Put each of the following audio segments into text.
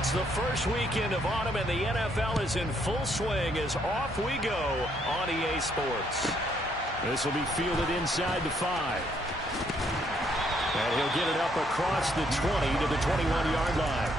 It's the first weekend of autumn, and the NFL is in full swing as off we go on EA Sports. This will be fielded inside the 5. And he'll get it up across the 20 to the 21-yard line.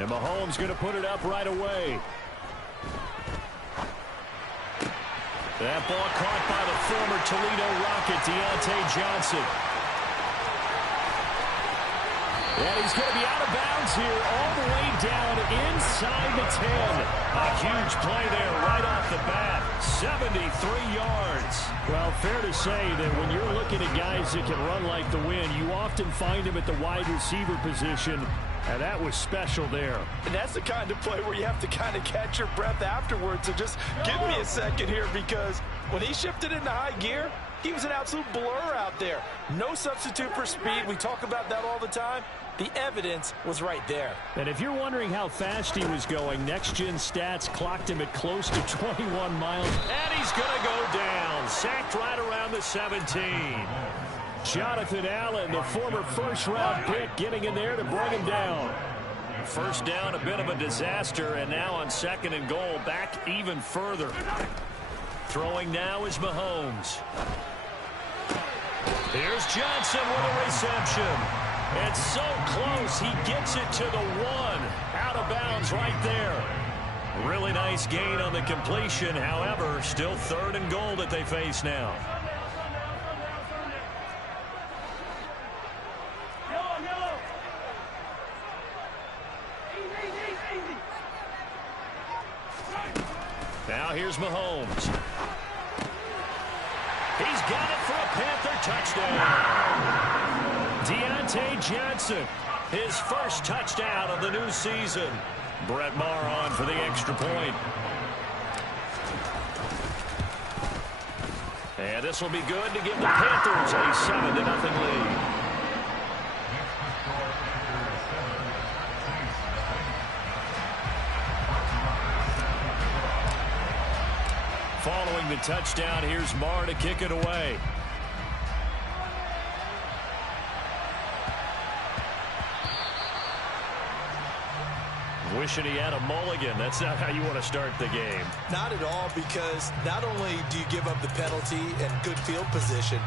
And Mahomes going to put it up right away. That ball caught by the former Toledo Rocket, Deontay Johnson. And he's going to be out of bounds here all the way down inside the 10. A huge play there right off the bat. 73 yards. Well, fair to say that when you're looking at guys that can run like the wind, you often find them at the wide receiver position. And that was special there. And that's the kind of play where you have to kind of catch your breath afterwards. So just give me a second here, because when he shifted into high gear, he was an absolute blur out there. No substitute for speed. We talk about that all the time. The evidence was right there. And if you're wondering how fast he was going, Next Gen Stats clocked him at close to 21 miles. And he's going to go down. Sacked right around the 17. Jonathan Allen, the former first-round pick, getting in there to bring him down. First down, a bit of a disaster, and now on 2nd and goal, back even further. Throwing now is Mahomes. Here's Johnson with a reception. It's so close, he gets it to the 1. Out of bounds right there. Really nice gain on the completion, however, still 3rd and goal that they face now. Now here's Mahomes. He's got it for a Panther touchdown. Deontay Johnson, his first touchdown of the new season. Brett Maher on for the extra point. And this will be good to give the Panthers a 7-0 lead. Following the touchdown, here's Maher to kick it away. Wishing he had a mulligan. That's not how you want to start the game. Not at all, because not only do you give up the penalty and good field position,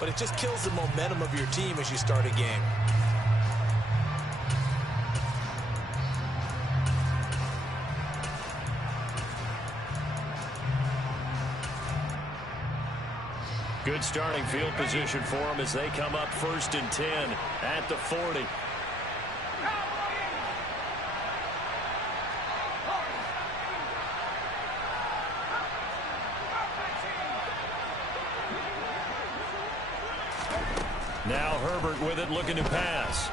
but it just kills the momentum of your team as you start a game. Good starting field position for them as they come up 1st and 10 at the 40. Now Herbert with it, looking to pass.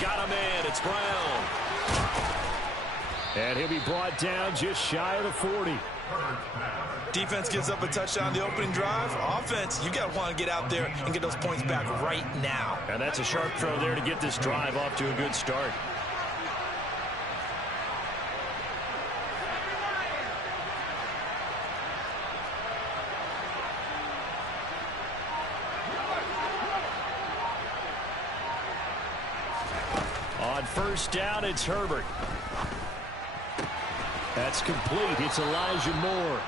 Got a man, it's Brown. And he'll be brought down just shy of the 40. Defense gives up a touchdown on the opening drive. Offense, you got to want to get out there and get those points back right now. And that's a sharp throw there to get this drive off to a good start. On 1st down, it's Herbert. That's complete. It's Elijah Moore.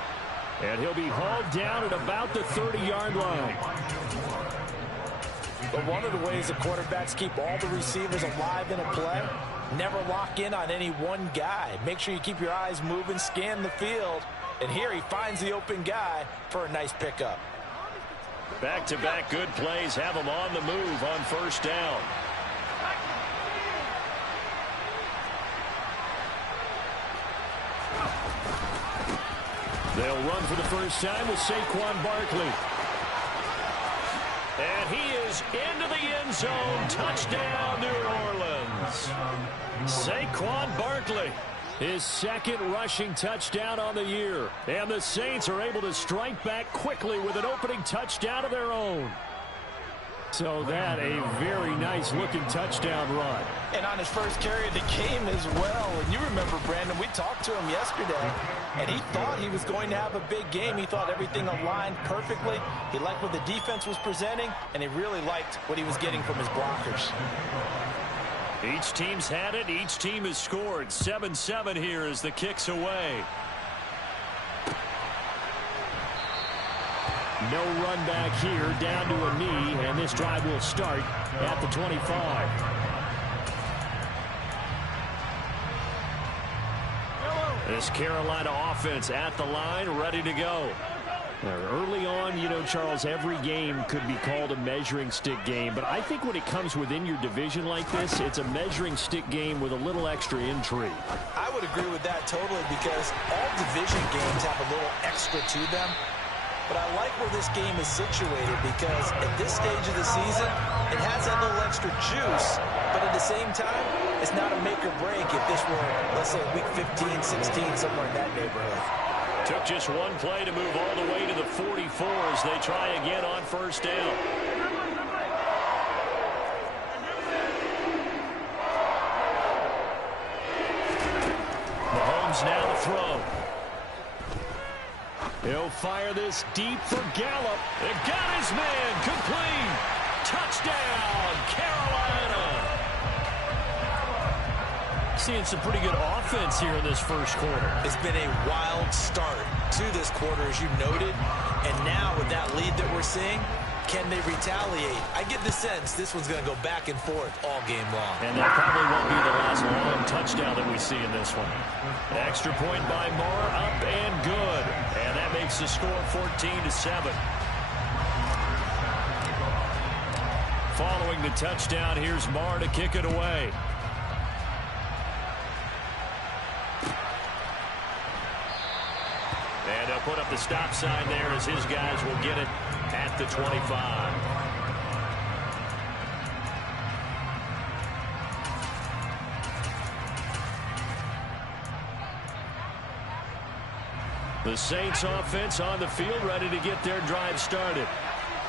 And he'll be hauled down at about the 30-yard line. But one of the ways the quarterbacks keep all the receivers alive in a play, never lock in on any one guy. Make sure you keep your eyes moving, scan the field. And here he finds the open guy for a nice pickup. Back-to-back good plays have him on the move on 1st down. They'll run for the first time with Saquon Barkley. And he is into the end zone. Touchdown, New Orleans. Saquon Barkley, his second rushing touchdown on the year. And the Saints are able to strike back quickly with an opening touchdown of their own. So that a very nice-looking touchdown run. And on his first carry of the game as well. And you remember, Brandon, we talked to him yesterday, and he thought he was going to have a big game. He thought everything aligned perfectly. He liked what the defense was presenting, and he really liked what he was getting from his blockers. Each team's had it. Each team has scored. 7-7 here as the kick's away. No run back here, down to a knee, and this drive will start at the 25. This Carolina offense at the line, ready to go. Early on, you know, Charles, every game could be called a measuring stick game, but I think when it comes within your division like this, it's a measuring stick game with a little extra intrigue. I would agree with that totally, because all division games have a little extra to them. But I like where this game is situated, because at this stage of the season, it has that little extra juice. But at the same time, it's not a make or break if this were, let's say, week 15, 16, somewhere in that neighborhood. Took just one play to move all the way to the 44 as they try again on first down. Mahomes now to throw. He'll fire this deep for Gallup. It got his man. Complete. Touchdown, Carolina. Seeing some pretty good offense here in this first quarter. It's been a wild start to this quarter, as you noted. And now with that lead that we're seeing, can they retaliate? I get the sense this one's going to go back and forth all game long. And that probably won't be the last long touchdown that we see in this one. Extra point by Moore, up and good. And that makes the score 14-7. Following the touchdown, here's Moore to kick it away. And they'll put up the stop sign there as his guys will get it at the 25. The Saints offense on the field, ready to get their drive started.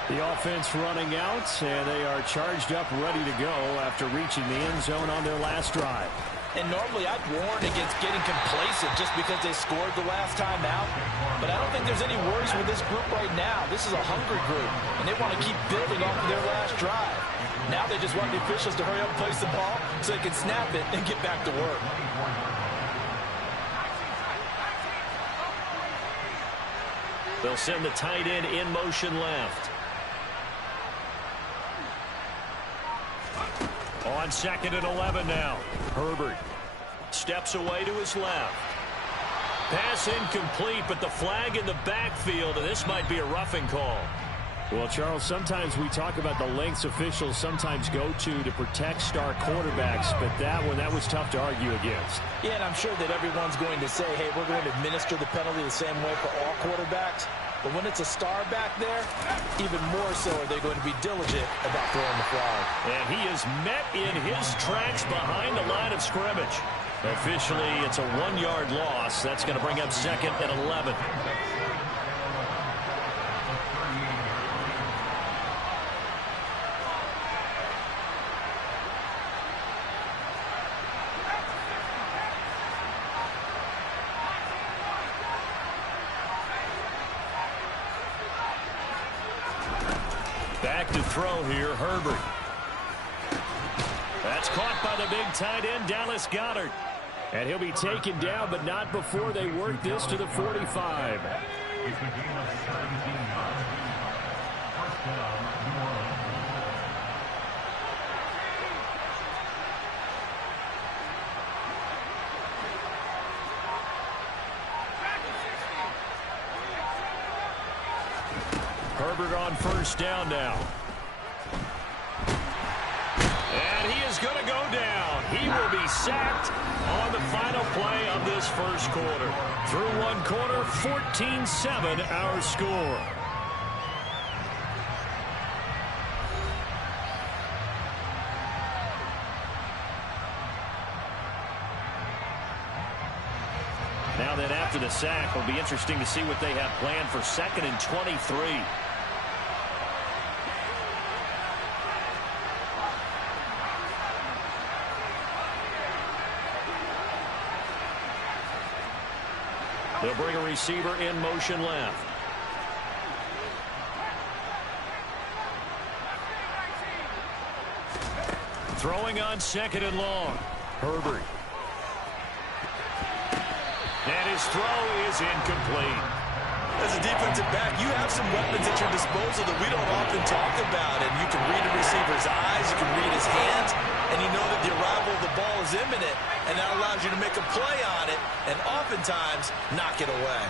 The offense running out, and they are charged up, ready to go after reaching the end zone on their last drive. And normally I'd warn against getting complacent just because they scored the last time out. But I don't think there's any worries with this group right now. This is a hungry group, and they want to keep building off of their last drive. Now they just want the officials to hurry up and place the ball so they can snap it and get back to work. They'll send the tight end in motion left. On 2nd and 11 now. Herbert steps away to his left. Pass incomplete, but the flag in the backfield, and this might be a roughing call. Well, Charles, sometimes we talk about the lengths officials sometimes go to protect star quarterbacks, but that was tough to argue against. Yeah, and I'm sure that everyone's going to say, hey, we're going to administer the penalty the same way for all quarterbacks. But when it's a star back there, even more so are they going to be diligent about throwing the flag. And he is met in his tracks behind the line of scrimmage. Officially, it's a 1-yard loss. That's going to bring up 2nd and 11. Back to throw here, Herbert. That's caught by the big tight end, Dallas Goedert. And he'll be taken down, but not before they work this to the 45. Herbert on first down now. And he is going to go down. He will be sacked on the final play of this first quarter. Through one quarter, 14-7 our score. Now then, after the sack, it'll be interesting to see what they have planned for 2nd and 23. They'll bring a receiver in motion left. Throwing on 2nd and long. Herbert. And his throw is incomplete. As a defensive back, you have some weapons at your disposal that we don't often talk about. And you can read a receiver's eyes, you can read his hands, and you know that the arrival of the ball is imminent, and that allows you to make a play on it and oftentimes knock it away.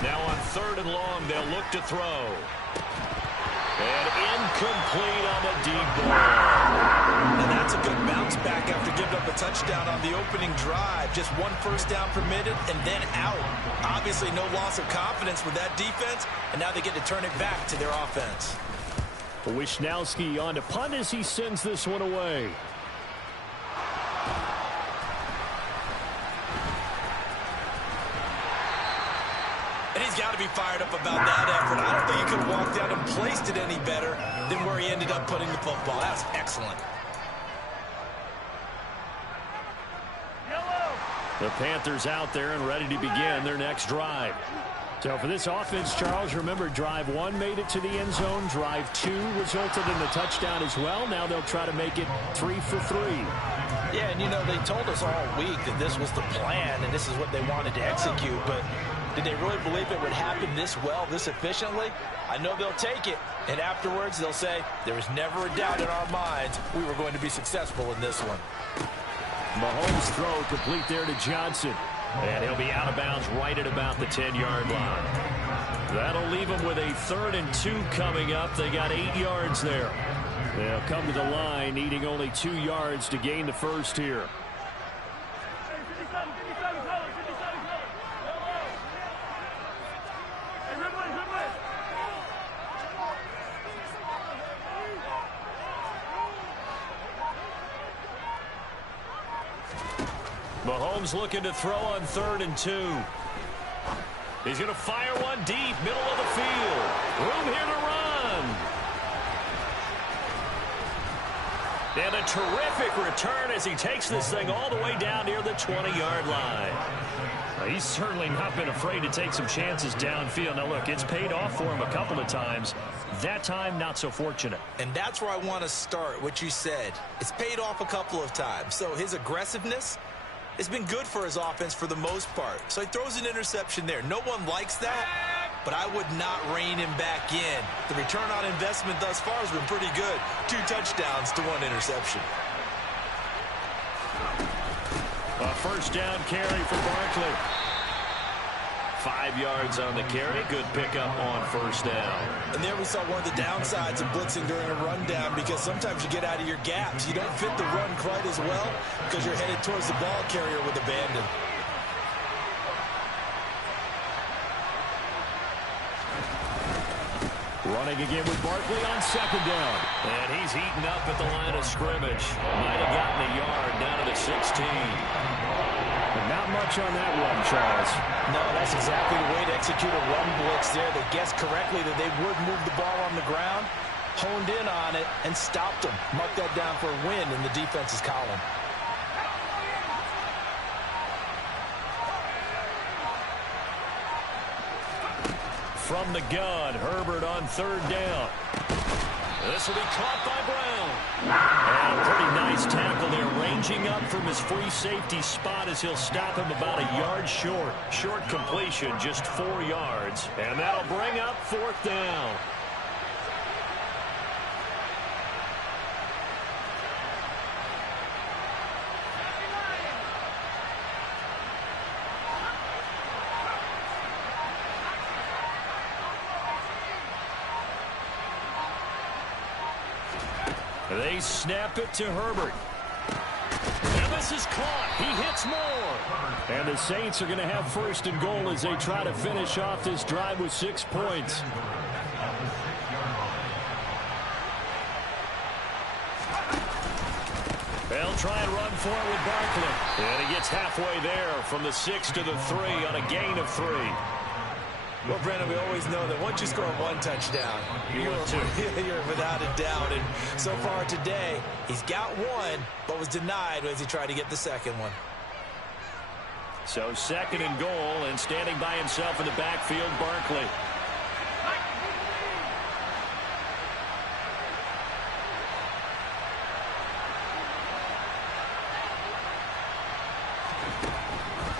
Now on 3rd and long, they'll look to throw. And incomplete on the deep ball. And that's a good bounce back after giving up a touchdown on the opening drive. Just 1 first down permitted and then out. Obviously no loss of confidence with that defense, and now they get to turn it back to their offense. Wisnowski on to punt as he sends this one away. And he's got to be fired up about that effort. I don't think he could have walked out and placed it any better than where he ended up putting the football. That was excellent. The Panthers out there and ready to begin their next drive. So for this offense, Charles, remember drive 1 made it to the end zone. Drive 2 resulted in the touchdown as well. Now they'll try to make it 3 for 3. Yeah, and you know, they told us all week that this was the plan and this is what they wanted to execute, but did they really believe it would happen this well, this efficiently? I know they'll take it, and afterwards they'll say, there was never a doubt in our minds we were going to be successful in this one. Mahomes' throw complete there to Johnson. And he'll be out of bounds right at about the 10-yard line. That'll leave them with a 3rd and 2 coming up. They got 8 yards there. They'll come to the line, needing only 2 yards to gain the first here. Mahomes looking to throw on 3rd and 2. He's going to fire one deep, middle of the field. Room here to run. And a terrific return as he takes this thing all the way down near the 20-yard line. He's certainly not been afraid to take some chances downfield. Now, look, it's paid off for him a couple of times. That time, not so fortunate. And that's where I want to start, what you said. It's paid off a couple of times. So his aggressiveness, it's been good for his offense for the most part. So he throws an interception there. No one likes that, but I would not rein him back in. The return on investment thus far has been pretty good. 2 touchdowns to 1 interception. A first down carry for Barkley. 5 yards on the carry. Good pickup on first down. And there we saw one of the downsides of blitzing during a rundown, because sometimes you get out of your gaps. You don't fit the run quite as well because you're headed towards the ball carrier with abandon. Running again with Barkley on 2nd down. And he's heating up at the line of scrimmage. Might have gotten a yard down to the 16. But not much on that run, Charles. No, that's exactly the way to execute a run blitz there. They guessed correctly that they would move the ball on the ground, honed in on it, and stopped them. Marked that down for a win in the defense's column. From the gun, Herbert on 3rd down. This will be caught by Brown. And a pretty nice tackle there, ranging up from his free safety spot as he'll stop him about a yard short. Short completion, just 4 yards. And that'll bring up 4th down. They snap it to Herbert. And this is caught. He hits more. And the Saints are going to have 1st and goal as they try to finish off this drive with 6 points. They'll try and run for it with Barkley. And he gets halfway there from the 6 to the 3 on a gain of 3. Well, Brandon, we always know that once you score one touchdown, you're without a doubt. And so far today, he's got one, but was denied as he tried to get the second one. So 2nd and goal, and standing by himself in the backfield, Barkley.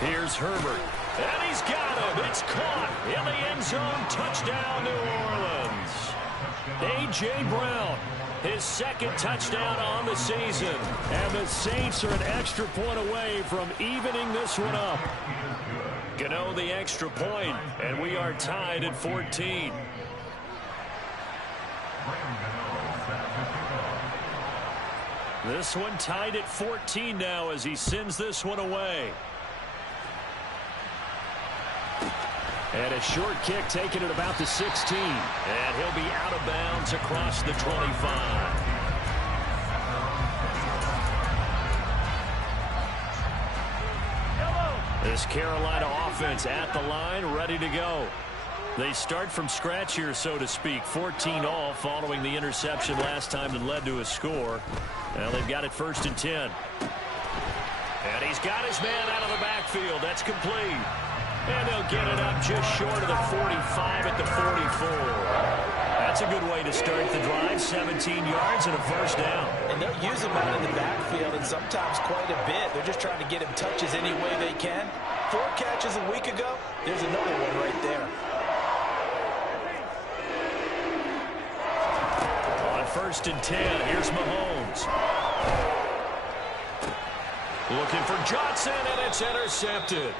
Here's Herbert. And he's got him. It's caught in the end zone. Touchdown, New Orleans. A.J. Brown, his 2nd touchdown on the season. And the Saints are an extra point away from evening this one up. Gano the extra point, and we are tied at 14. This one tied at 14 now as he sends this one away. And a short kick taken at about the 16. And he'll be out of bounds across the 25. This Carolina offense at the line, ready to go. They start from scratch here, so to speak. 14 all following the interception last time that led to a score. Well, they've got it 1st and 10. And he's got his man out of the backfield. That's complete. And they'll get it up just short of the 45 at the 44. That's a good way to start the drive. 17 yards and a 1st down. And they'll use him out in the backfield, and sometimes quite a bit. They're just trying to get him touches any way they can. 4 catches a week ago. There's another one right there. On 1st and 10, here's Mahomes. Looking for Johnson, and it's intercepted.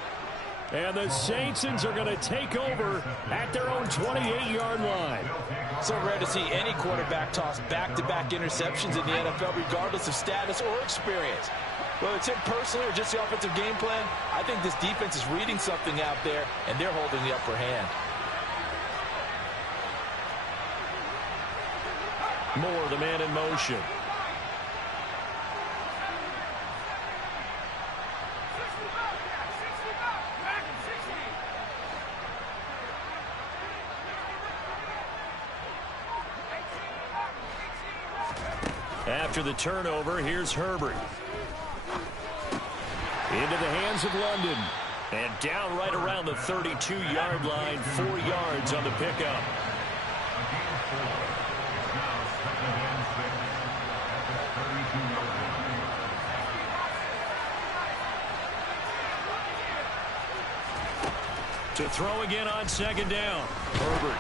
And the Saintsons are going to take over at their own 28-yard line. So rare to see any quarterback toss back-to-back interceptions in the NFL, regardless of status or experience. Whether it's him personally or just the offensive game plan, I think this defense is reading something out there, and they're holding the upper hand. Moore, the man in motion. After the turnover, here's Herbert. Into the hands of London. And down right around the 32-yard line, 4 yards on the pickup. To throw again on 2nd down. Herbert.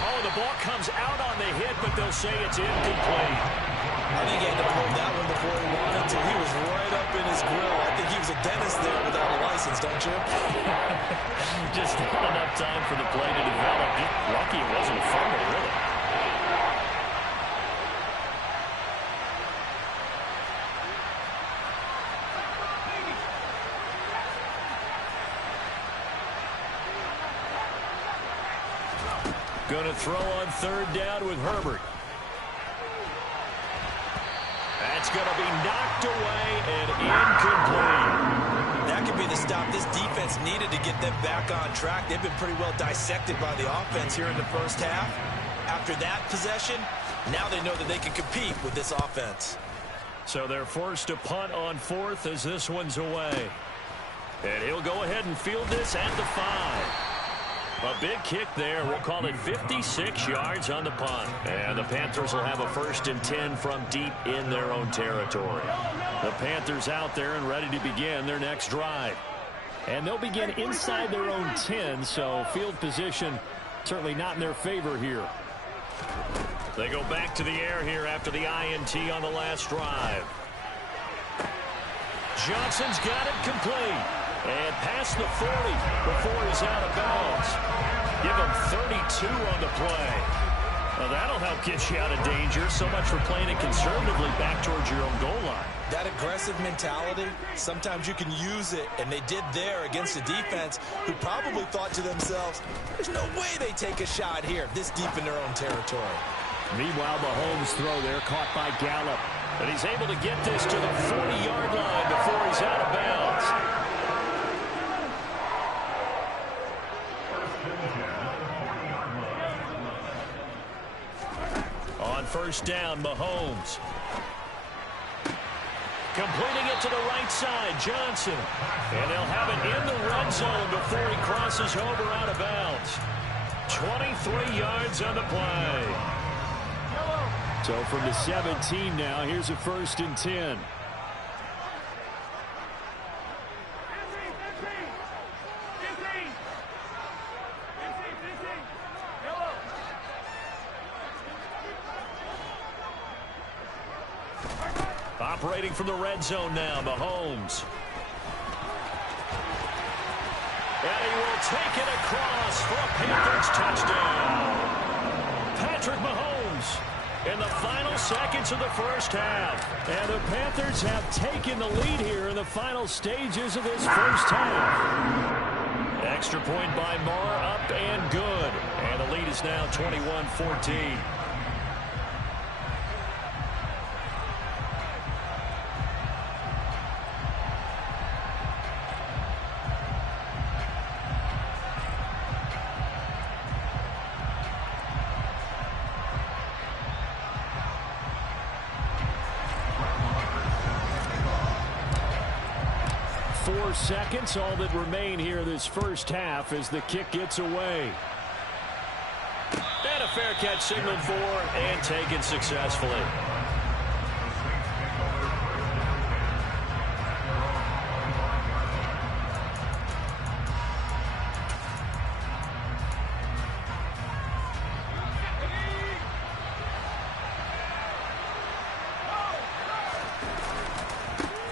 Oh, the ball comes out on the hit, but they'll say it's incomplete. I think he had to pull that one before he wanted to. He was right up in his grill. I think he was a dentist there without a license, don't you? Just not enough time for the play to develop. Lucky it wasn't a fumble, really. Going to throw on 3rd down with Herbert. That's going to be knocked away and incomplete. That could be the stop this defense needed to get them back on track. They've been pretty well dissected by the offense here in the 1st half. After that possession, now they know that they can compete with this offense. So they're forced to punt on 4th as this one's away. And he'll go ahead and field this at the 5. A big kick there. We'll call it 56 yards on the punt. And the Panthers will have a 1st and 10 from deep in their own territory. The Panthers out there and ready to begin their next drive. And they'll begin inside their own 10, so field position certainly not in their favor here. They go back to the air here after the INT on the last drive. Johnson's got it complete. And past the 40 before he's out of bounds. Give him 32 on the play. Well, that'll help get you out of danger. So much for playing it conservatively back towards your own goal line. That aggressive mentality, sometimes you can use it, and they did there against a defense who probably thought to themselves, there's no way they take a shot here this deep in their own territory. Meanwhile, Mahomes' throw there caught by Gallup. And he's able to get this to the 40-yard line before he's out of bounds. On first down, Mahomes. Completing it to the right side, Johnson. And they'll have it in the red zone before he crosses over out of bounds. 23 yards on the play. So from the 17 now, here's a 1st and 10. Operating from the red zone now, Mahomes. And he will take it across for a Panthers touchdown. Patrick Mahomes in the final seconds of the first half. And the Panthers have taken the lead here in the final stages of this first half. Extra point by Marr, up and good. And the lead is now 21-14. Seconds, all that remain here this first half as the kick gets away. And a fair catch signaled for and taken successfully.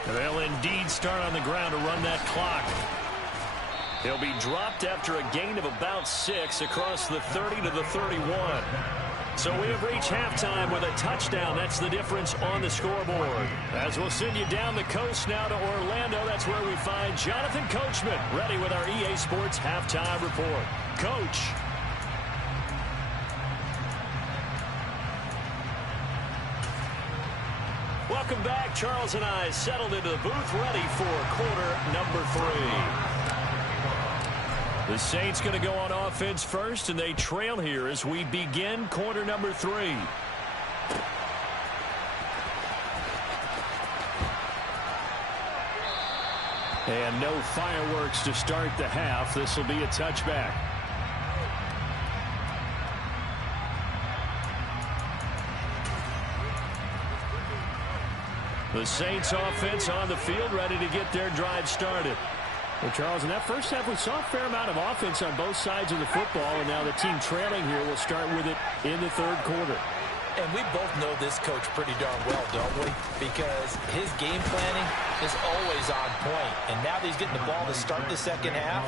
They'll indeed start on the ground to run that clock. He'll be dropped after a gain of about 6 across the 30 to the 31. So we have reached halftime with a touchdown. That's the difference on the scoreboard. As we'll send you down the coast now to Orlando, that's where we find Jonathan Coachman, ready with our EA Sports halftime report. Coach. Welcome back. Charles and I settled into the booth, ready for quarter number 3. The Saints going to go on offense first, and they trail here as we begin quarter number 3. And no fireworks to start the half. This will be a touchback. The Saints offense on the field, ready to get their drive started. Well, Charles, in that first half, we saw a fair amount of offense on both sides of the football, and now the team trailing here will start with it in the third quarter. And we both know this coach pretty darn well, don't we? Because his game planning is always on point. And now that he's getting the ball to start the second half,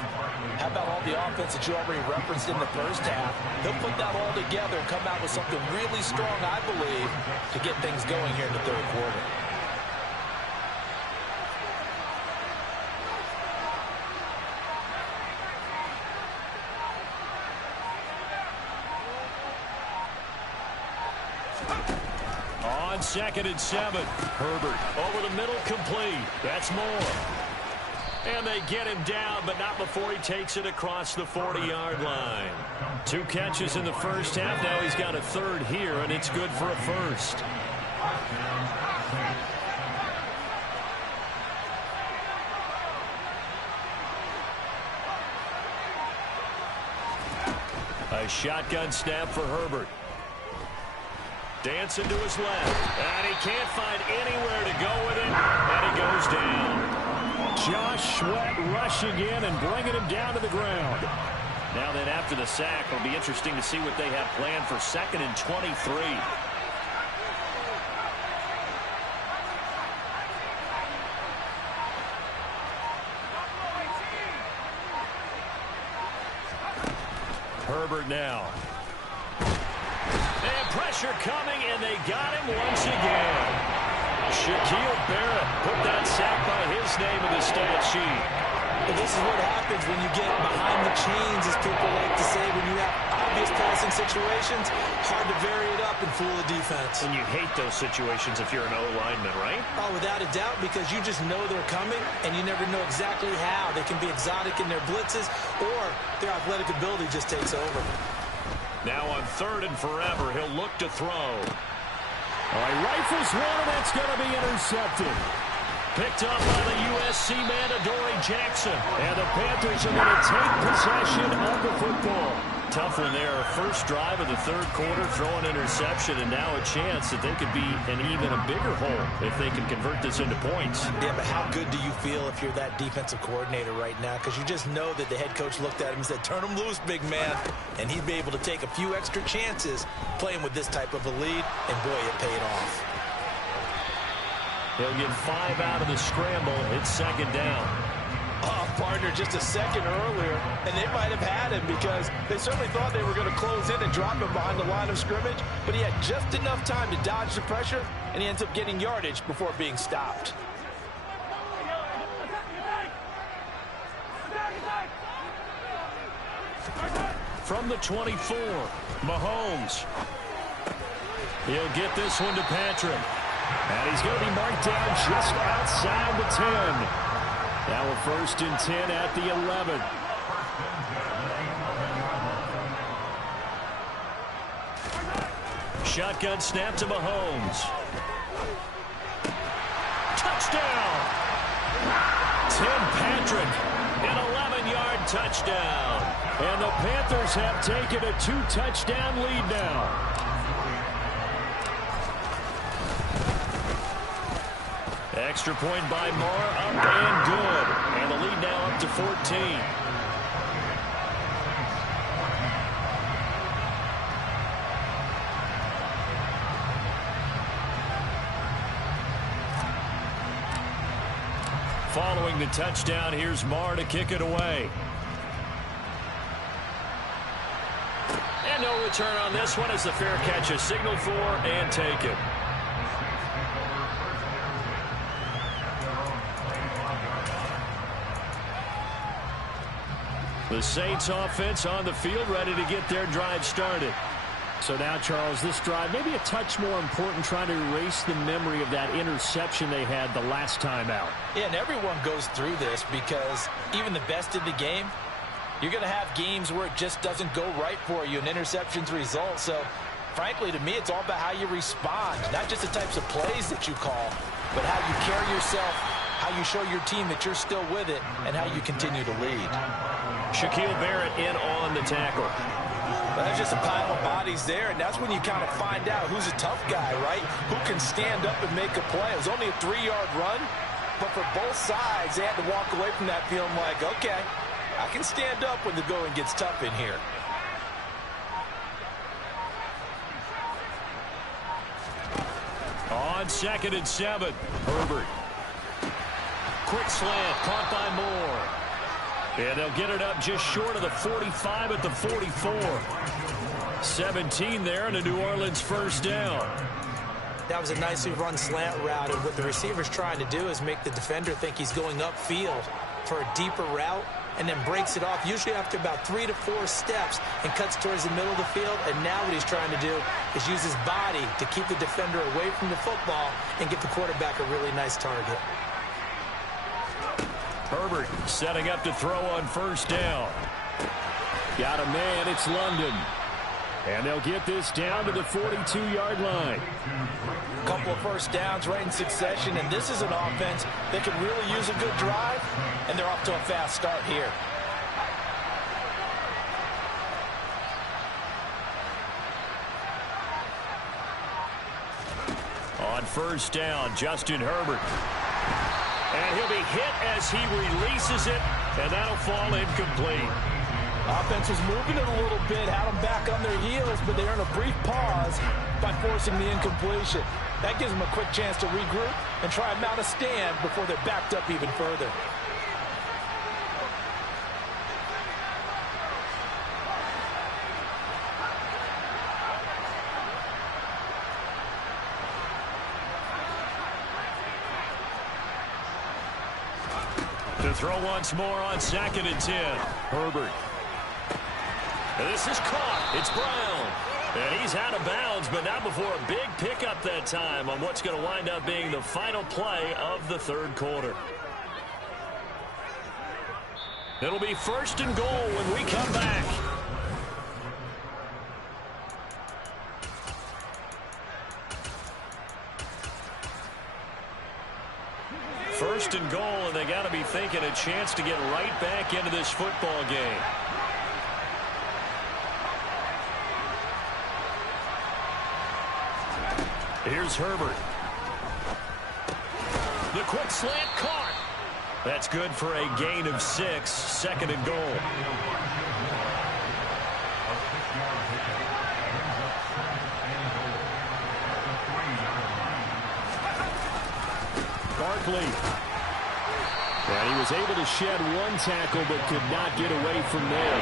how about all the offense that you already referenced in the first half? He'll put that all together and come out with something really strong, I believe, to get things going here in the third quarter. On 2nd and 7, Herbert over the middle, complete. That's Moore. And they get him down, but not before he takes it across the 40-yard line. 2 catches in the first half. Now he's got a third here, and it's good for a first. A shotgun snap for Herbert. Dancing to his left, and he can't find anywhere to go with it, and he goes down. Josh Sweat rushing in and bringing him down to the ground. Now then, after the sack, it'll be interesting to see what they have planned for 2nd and 23. Herbert now. Pressure coming, and they got him once again. Shaquille Barrett put that sack by his name in the stat sheet. And this is what happens when you get behind the chains, as people like to say, when you have obvious pass passing situations, hard to vary it up and fool the defense. And you hate those situations if you're an O-lineman, right? Oh, without a doubt, because you just know they're coming, and you never know exactly how. They can be exotic in their blitzes, or their athletic ability just takes over. Now on 3rd and forever, he'll look to throw. All right, rifles one, and that's going to be intercepted. Picked up by the USC man, Adoree Jackson. And the Panthers are going to take possession of the football. Tough one there. First drive of the 3rd quarter, throw an interception, and now a chance that they could be in even a bigger hole if they can convert this into points. Yeah, but how good do you feel if you're that defensive coordinator right now? Because you just know that the head coach looked at him and said, turn him loose, big man. And he'd be able to take a few extra chances playing with this type of a lead, and boy, it paid off. He'll get 5 out of the scramble. It's 2nd down. Oh, partner, just a second earlier, and they might have had him because they certainly thought they were going to close in and drop him behind the line of scrimmage, but he had just enough time to dodge the pressure, and he ends up getting yardage before being stopped. From the 24, Mahomes. He'll get this one to Patrick. And he's going to be marked down just outside the 10. Now a 1st and 10 at the 11. Shotgun snap to Mahomes. Touchdown! Tim Patrick, an 11-yard touchdown. And the Panthers have taken a 2-touchdown lead now. Extra point by Moore, up and good. And the lead now up to 14. Following the touchdown, here's Moore to kick it away. And no return on this one as the fair catch is signaled for and taken. The Saints offense on the field, ready to get their drive started. So now, Charles, this drive maybe a touch more important, trying to erase the memory of that interception they had the last time out. Yeah, and everyone goes through this because even the best in the game, you're going to have games where it just doesn't go right for you, and interceptions result. So, frankly, to me, it's all about how you respond, not just the types of plays that you call, but how you carry yourself, how you show your team that you're still with it, and how you continue to lead. Shaquille Barrett in on the tackle. Well, there's just a pile of bodies there, and that's when you kind of find out who's a tough guy, right? Who can stand up and make a play. It was only a 3-yard run, but for both sides, they had to walk away from that feeling like, okay, I can stand up when the going gets tough in here. On 2nd and 7, Herbert. Quick slant, caught by Moore. And they'll get it up just short of the 45 at the 44. 17 there, and a New Orleans 1st down. That was a nicely run slant route, and what the receiver's trying to do is make the defender think he's going upfield for a deeper route, and then breaks it off, usually after about 3 to 4 steps, and cuts towards the middle of the field. And now what he's trying to do is use his body to keep the defender away from the football and give the quarterback a really nice target. Herbert setting up to throw on 1st down. Got a man, it's London. And they'll get this down to the 42-yard line. A couple of 1st downs right in succession, and this is an offense that can really use a good drive, and they're off to a fast start here. On 1st down, Justin Herbert. And he'll be hit as he releases it, and that'll fall incomplete. Offense was moving it a little bit, had them back on their heels, but they earn a brief pause by forcing the incompletion. That gives them a quick chance to regroup and try and mount a stand before they're backed up even further. To throw once more on 2nd and 10. Herbert. And this is caught. It's Brown. And he's out of bounds, but not before a big pickup that time on what's going to wind up being the final play of the third quarter. It'll be 1st and goal when we come back. First and goal, and they got to be thinking a chance to get right back into this football game. Here's Herbert. The quick slant caught. That's good for a gain of 6. 2nd and goal. Barkley. And he was able to shed 1 tackle but could not get away from there.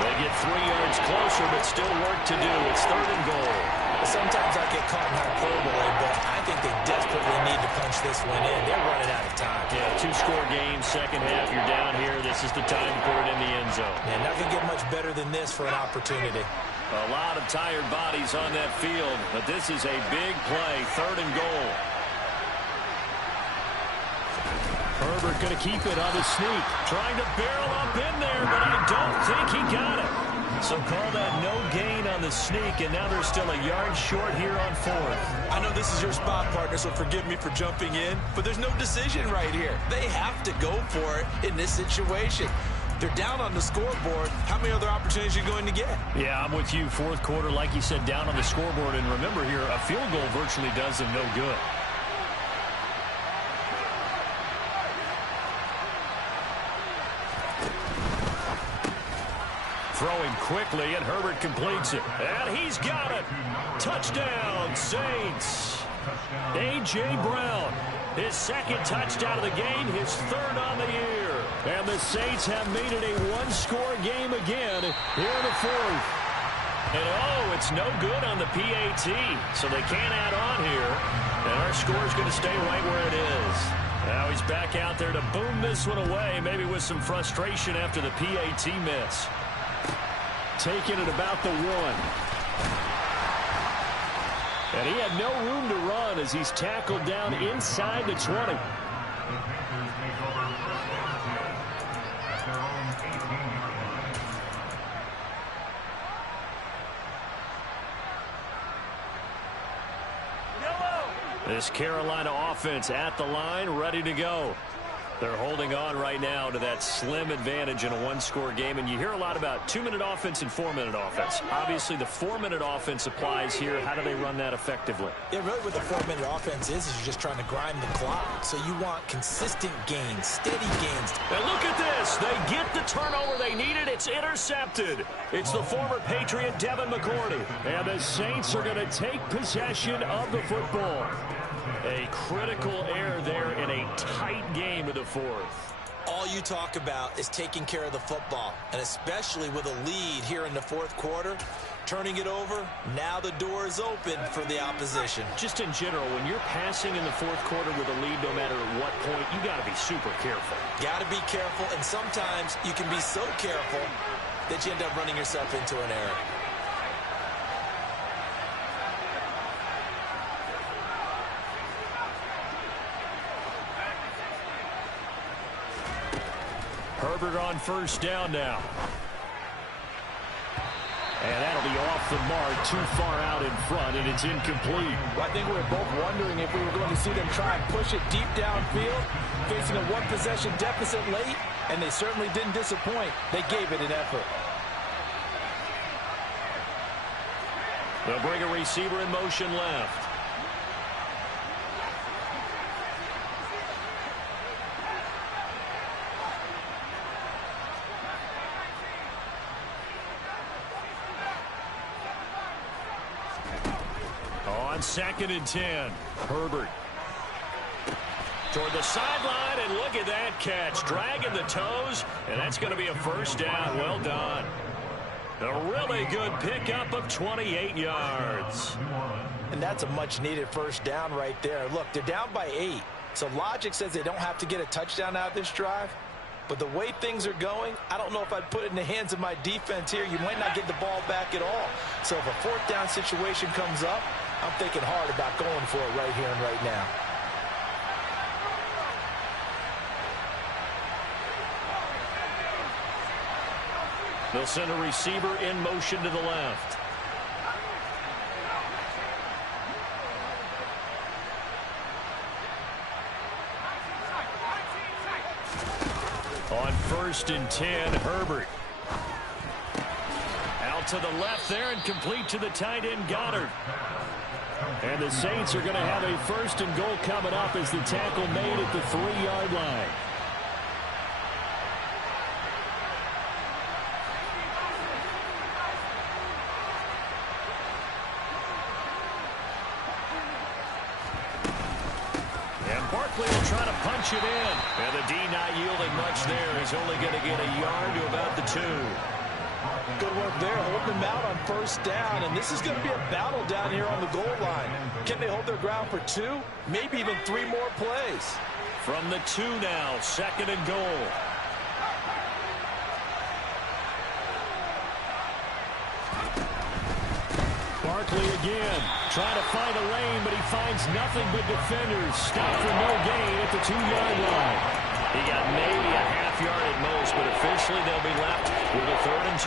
They get 3 yards closer but still work to do. It's 3rd and goal. Sometimes I get caught in hyperbole, but I think they desperately need to punch this one in. They're running out of time. Yeah, 2-score game, second half. You're down here. This is the time to put it in the end zone. Man, nothing get much better than this for an opportunity. A lot of tired bodies on that field, but this is a big play. 3rd and goal. Herbert going to keep it on the sneak. Trying to barrel up in there, but I don't think he got it. So call that no gain on the sneak, and now they're still a yard short here on 4th. I know this is your spot, partner, so forgive me for jumping in, but there's no decision right here. They have to go for it in this situation. They're down on the scoreboard. How many other opportunities are you going to get? Yeah, I'm with you. 4th quarter, like you said, down on the scoreboard. And remember here, a field goal virtually does them no good. Throwing quickly, and Herbert completes it. And he's got it. Touchdown, Saints. A.J. Brown, his 2nd touchdown of the game, his 3rd on the year. And the Saints have made it a 1-score game again here in the 4th. And, oh, it's no good on the PAT, so they can't add on here. And our score is going to stay right where it is. Now he's back out there to boom this one away, maybe with some frustration after the PAT miss. Taking it about the 1. And he had no room to run as he's tackled down inside the 20. This Carolina offense at the line, ready to go. They're holding on right now to that slim advantage in a 1-score game. And you hear a lot about 2-minute offense and 4-minute offense. Obviously, the 4-minute offense applies here. How do they run that effectively? Yeah, really what the 4-minute offense is you're just trying to grind the clock. So you want consistent gains, steady gains. And look at this. They get the turnover they needed. It's intercepted. It's the former Patriot Devin McCourty. And the Saints are going to take possession of the football. A critical error there in a tight game of the 4th. All you talk about is taking care of the football, and especially with a lead here in the 4th quarter, turning it over, now the door is open for the opposition. Just in general, when you're passing in the 4th quarter with a lead, no matter at what point, you got to be super careful. Got to be careful, and sometimes you can be so careful that you end up running yourself into an error. Herbert on 1st down now. And that'll be off the mark, too far out in front, and it's incomplete. Well, I think we were both wondering if we were going to see them try and push it deep downfield, facing a 1-possession deficit late, and they certainly didn't disappoint. They gave it an effort. They'll bring a receiver in motion left. On 2nd and 10, Herbert toward the sideline, and look at that catch, dragging the toes, and that's going to be a 1st down. Well done. A really good pickup of 28 yards. And that's a much-needed 1st down right there. Look, they're down by 8, so logic says they don't have to get a touchdown out of this drive. But the way things are going, I don't know if I'd put it in the hands of my defense here. You might not get the ball back at all. So if a fourth down situation comes up, I'm thinking hard about going for it right here and right now. They'll send a receiver in motion to the left. On 1st and 10, Herbert. Out to the left there and complete to the tight end, Goddard. And the Saints are going to have a 1st and goal coming up as the tackle made at the 3-yard line. Barkley will try to punch it in. And the D not yielding much there. He's only going to get a yard to about the 2. Good work there, holding them out on 1st down. And this is going to be a battle down here on the goal line. Can they hold their ground for 2? Maybe even 3 more plays. From the 2 now, 2nd and goal. Barkley again, trying to find a lane, but he finds nothing but defenders. Stopped for no gain at the 2-yard line. He got maybe a half yard at most, but officially they'll be left with a 3rd and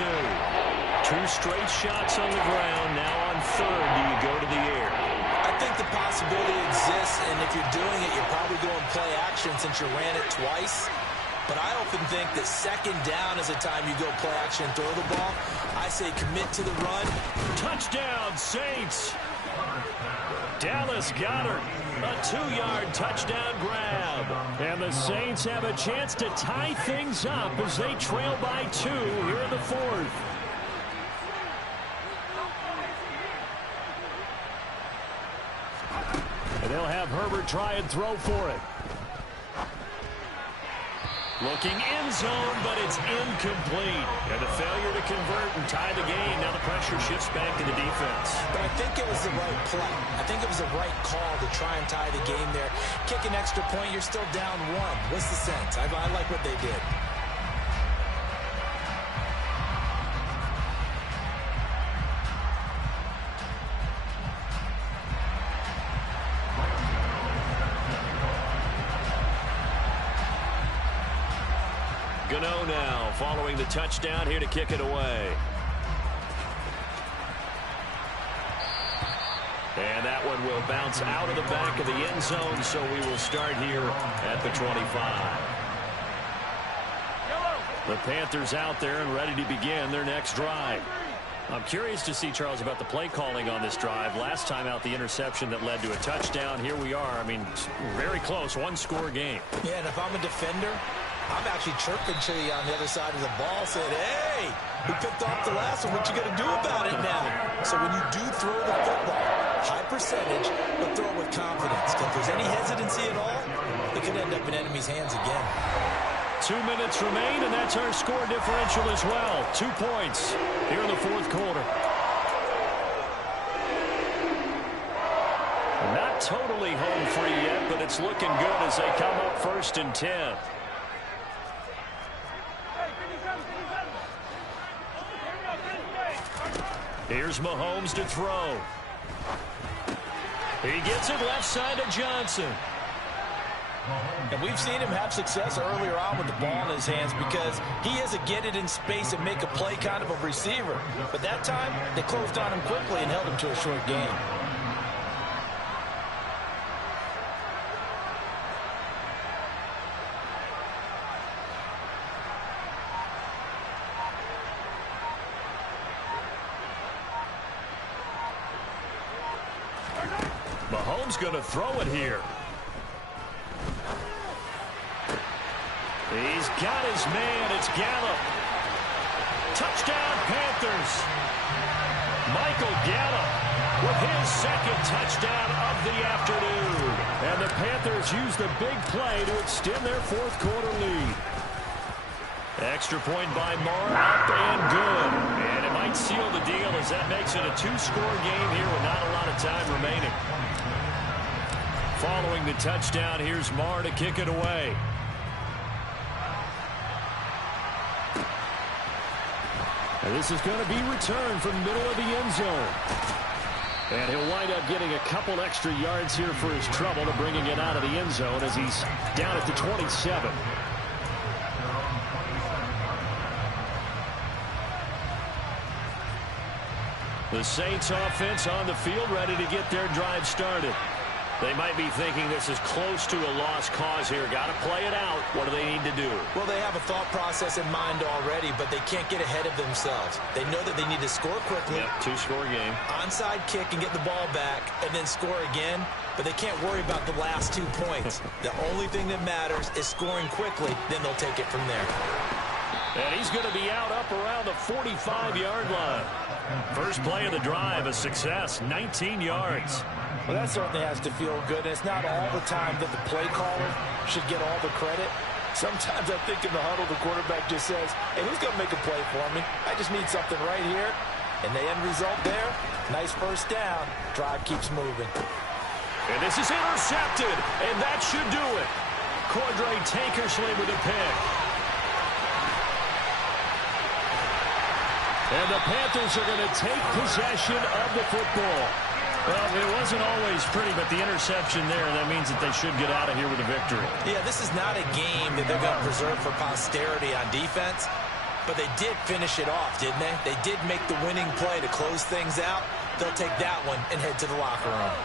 2. 2 straight shots on the ground. Now on 3rd, do you go to the air? I think the possibility exists, and if you're doing it, you're probably going play action since you ran it twice. But I often think that 2nd down is a time you go play action and throw the ball. I say commit to the run. Touchdown, Saints. Dallas Goedert, a 2-yard touchdown grab. And the Saints have a chance to tie things up as they trail by 2 here in the 4th. And they'll have Herbert try and throw for it. Looking in zone, but it's incomplete. And a failure to convert and tie the game. Now the pressure shifts back to the defense. But I think it was the right play. I think it was the right call to try and tie the game there. Kick an extra point, you're still down 1. What's the sense? I like what they did. Gano now following the touchdown here to kick it away. And that one will bounce out of the back of the end zone, so we will start here at the 25. The Panthers out there and ready to begin their next drive. I'm curious to see, Charles, about the play calling on this drive. Last time out, the interception that led to a touchdown. Here we are. I mean, very close, 1-score game. Yeah, and if I'm a defender, I'm actually chirping to you on the other side of the ball, saying, hey, we picked off the last one. What you going to do about it now? So when you do throw the football, high percentage, but throw it with confidence. If there's any hesitancy at all, it could end up in enemy's hands again. 2 minutes remain, and that's our score differential as well. 2 points here in the 4th quarter. Not totally home free yet, but it's looking good as they come up 1st and 10. Here's Mahomes to throw. He gets it left side to Johnson. And we've seen him have success earlier on with the ball in his hands because he is a get it in space and make a play kind of a receiver. But that time, they closed on him quickly and held him to a short game. Mahomes going to throw it here. He's got his man. It's Gallup. Touchdown, Panthers. Michael Gallup with his 2nd touchdown of the afternoon. And the Panthers use the big play to extend their 4th quarter lead. Extra point by Moore, up and good. And it might seal the deal as that makes it a 2-score game here with not a lot of time remaining. Following the touchdown, here's Moore to kick it away. And this is going to be returned from middle of the end zone. And he'll wind up getting a couple extra yards here for his trouble to bringing it out of the end zone as he's down at the 27. The Saints offense on the field ready to get their drive started. They might be thinking this is close to a lost cause here. Got to play it out. What do they need to do? Well, they have a thought process in mind already, but they can't get ahead of themselves. They know that they need to score quickly. Yep, two-score game. Onside kick and get the ball back and then score again, but they can't worry about the last 2 points. The only thing that matters is scoring quickly, then they'll take it from there. And he's going to be out up around the 45-yard line. First play of the drive, a success, 19 yards. Well, that certainly has to feel good, and it's not all the time that the play caller should get all the credit. Sometimes I think in the huddle, the quarterback just says, hey, who's going to make a play for me? I just need something right here. And the end result there, nice first down. Drive keeps moving. And this is intercepted, and that should do it. Cordray Tankersley with a pick. And the Panthers are going to take possession of the football. Well, it wasn't always pretty, but the interception there, that means that they should get out of here with a victory. Yeah, this is not a game that they're going to preserve for posterity on defense, but they did finish it off, didn't they? They did make the winning play to close things out. They'll take that one and head to the locker room.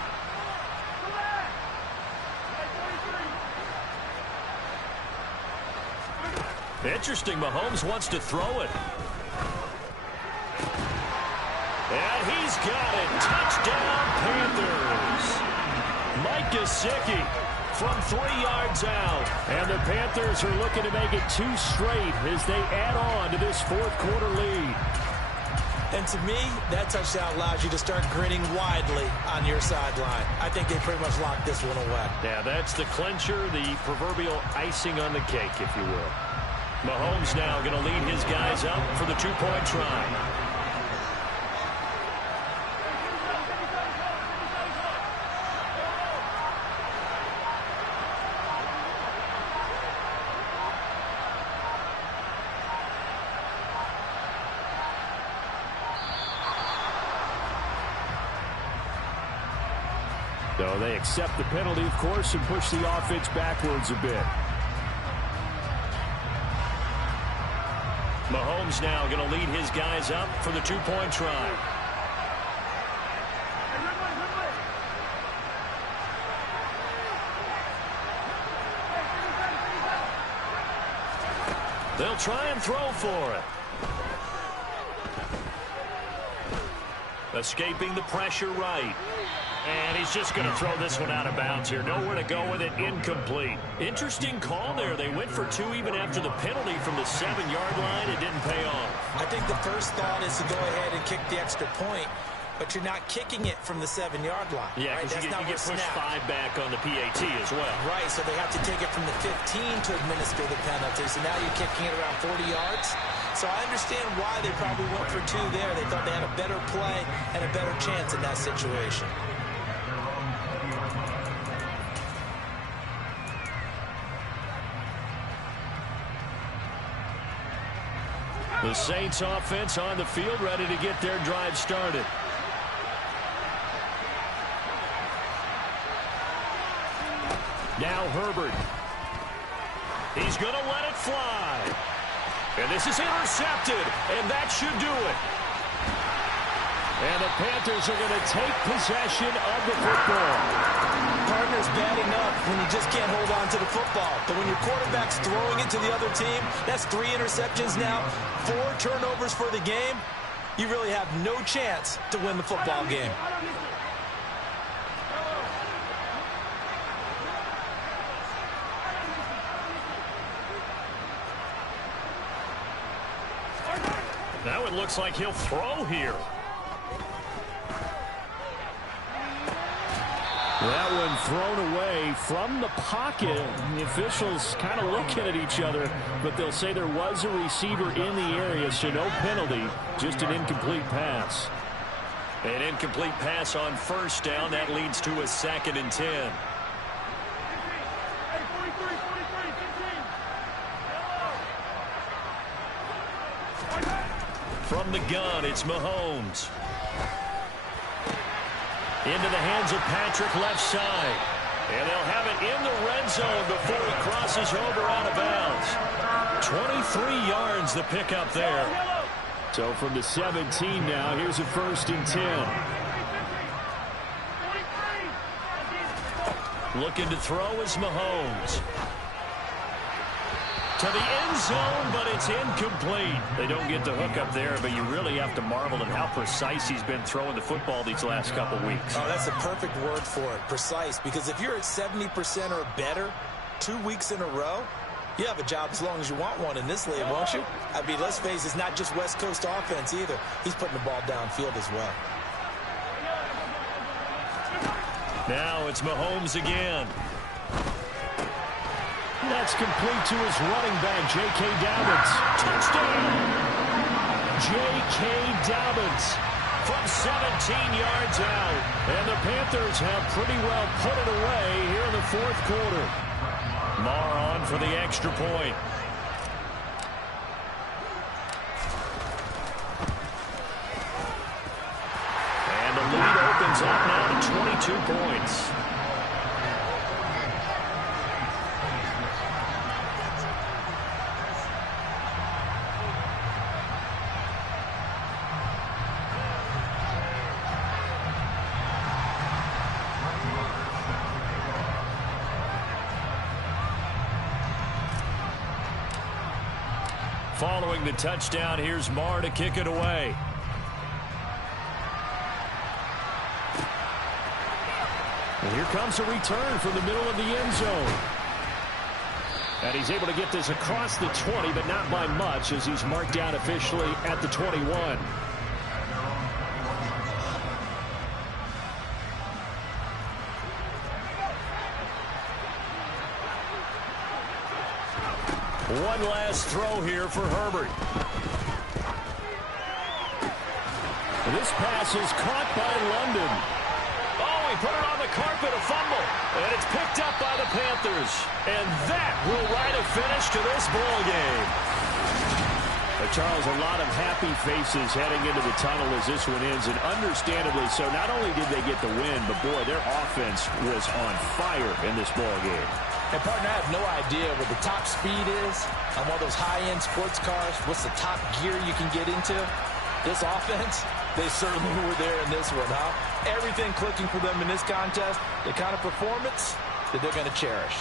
Interesting, Mahomes wants to throw it. And he's got it. Touchdown, Panthers. Mike Gesicki from 3 yards out. And the Panthers are looking to make it 2 straight as they add on to this fourth-quarter lead. And to me, that touchdown allows you to start grinning widely on your sideline. I think they pretty much locked this one away. Yeah, that's the clincher, the proverbial icing on the cake, if you will. Mahomes now going to lead his guys up for the two-point try. So they accept the penalty, of course, and push the offense backwards a bit. Mahomes now going to lead his guys up for the two-point try. They'll try and throw for it. Escaping the pressure right. And he's just going to throw this one out of bounds here. Nowhere to go with it. Incomplete. Interesting call there. They went for 2 even after the penalty from the 7-yard line. It didn't pay off. I think the first thought is to go ahead and kick the extra point, but you're not kicking it from the 7-yard line. Yeah, because right? you get pushed 5 back on the PAT as well. Right, so they have to take it from the 15 to administer the penalty. So now you're kicking it around 40 yards. So I understand why they probably went for 2 there. They thought they had a better play and a better chance in that situation. The Saints offense on the field ready to get their drive started. Now Herbert. He's going to let it fly. And this is intercepted, and that should do it. And the Panthers are going to take possession of the football. Partner's bad enough when you just can't hold on to the football. But when your quarterback's throwing it to the other team, that's 3 interceptions now, 4 turnovers for the game. You really have no chance to win the football game. Now it looks like he'll throw here. That one thrown away from the pocket. The officials kind of looking at each other, but they'll say there was a receiver in the area, so no penalty, just an incomplete pass. An incomplete pass on first down. That leads to a 2nd and 10. From From the gun, it's Mahomes. Into the hands of Patrick left side. And they'll have it in the red zone before he crosses over out of bounds. 23 yards the pickup there. So from the 17 now, here's a 1st and 10. Looking to throw is Mahomes. To the end zone, but it's incomplete. They don't get the hook up there, but you really have to marvel at how precise he's been throwing the football these last couple weeks. Oh, that's a perfect word for it, precise. Because if you're at 70% or better 2 weeks in a row, you have a job as long as you want one in this league, won't you? I mean, let's face it, it's not just West Coast offense either. He's putting the ball downfield as well. Now it's Mahomes again. That's complete to his running back, J.K. Dobbins. Touchdown! J.K. Dobbins from 17 yards out. And the Panthers have pretty well put it away here in the 4th quarter. Marr on for the extra point. And the lead opens up now to 22 points. Following the touchdown, here's Marr to kick it away. And here comes a return from the middle of the end zone. And he's able to get this across the 20, but not by much, as he's marked down officially at the 21. One last throw here for Herbert. This pass is caught by London. Oh, he put it on the carpet, a fumble. And it's picked up by the Panthers. And that will write a finish to this ball game. Charles, a lot of happy faces heading into the tunnel as this one ends, and understandably so. Not only did they get the win, but boy, their offense was on fire in this ball game. And, partner, I have no idea what the top speed is on one of those high-end sports cars. What's the top gear you can get into? This offense, they certainly were there in this one, huh? Everything clicking for them in this contest, the kind of performance that they're going to cherish.